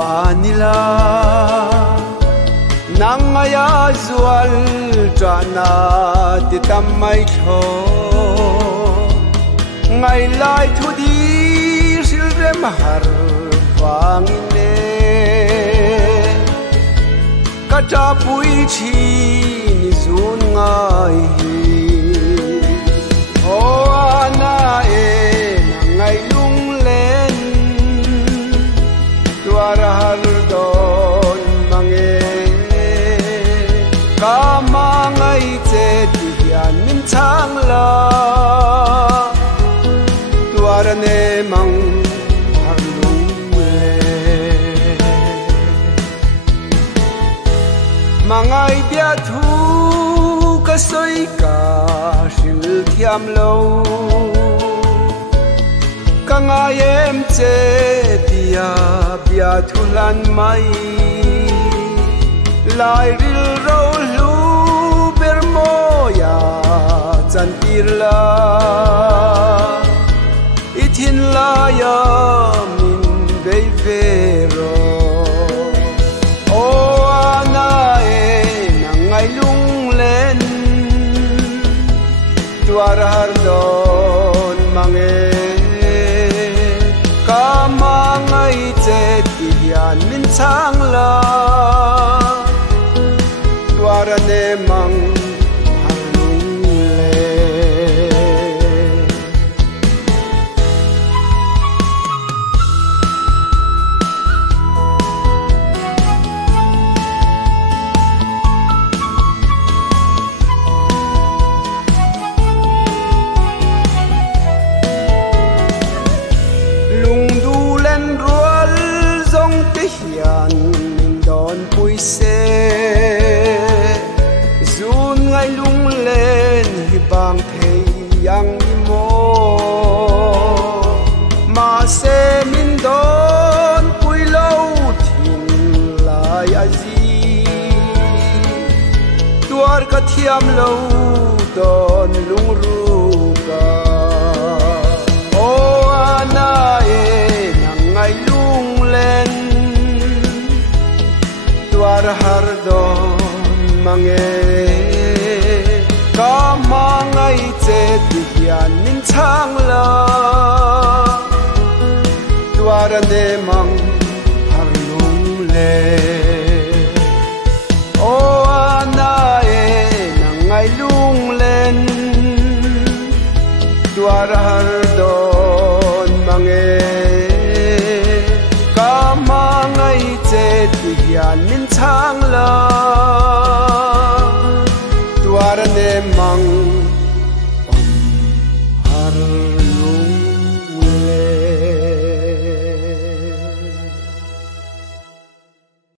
anila nangaya zual trana ti tamai tho ngai lai thu di silre mahar wangine kata pui chi ni zun ngai o ana e ngai lung len tuara har don mange kama ngai che ti hian min chang la tuara ne mang har lung le mangai bia thu ka soi ka shil thiam lo ka nga em che tia bia thu lan mai lai ril ro lu ber mo ya chan tir la ithin la ya min ve ve ro o ana e nangai lung len tuar har don mange kama ngai che ti hian min chang la tuar ne mang har lung le hian min don pui se zun ngai lung len hi bang thei yang ni mo ma se min don pui lo thin lai a zi tuar ka thiam lo don lung ru ka o ana e nang ngai lung len tuar har don mange kama ngai che ti hian min chang la tuar ne mang har lung le o ana e nang ngai lung len tuar har don mange kama ngai che ti hian min chang la tuar ne mang har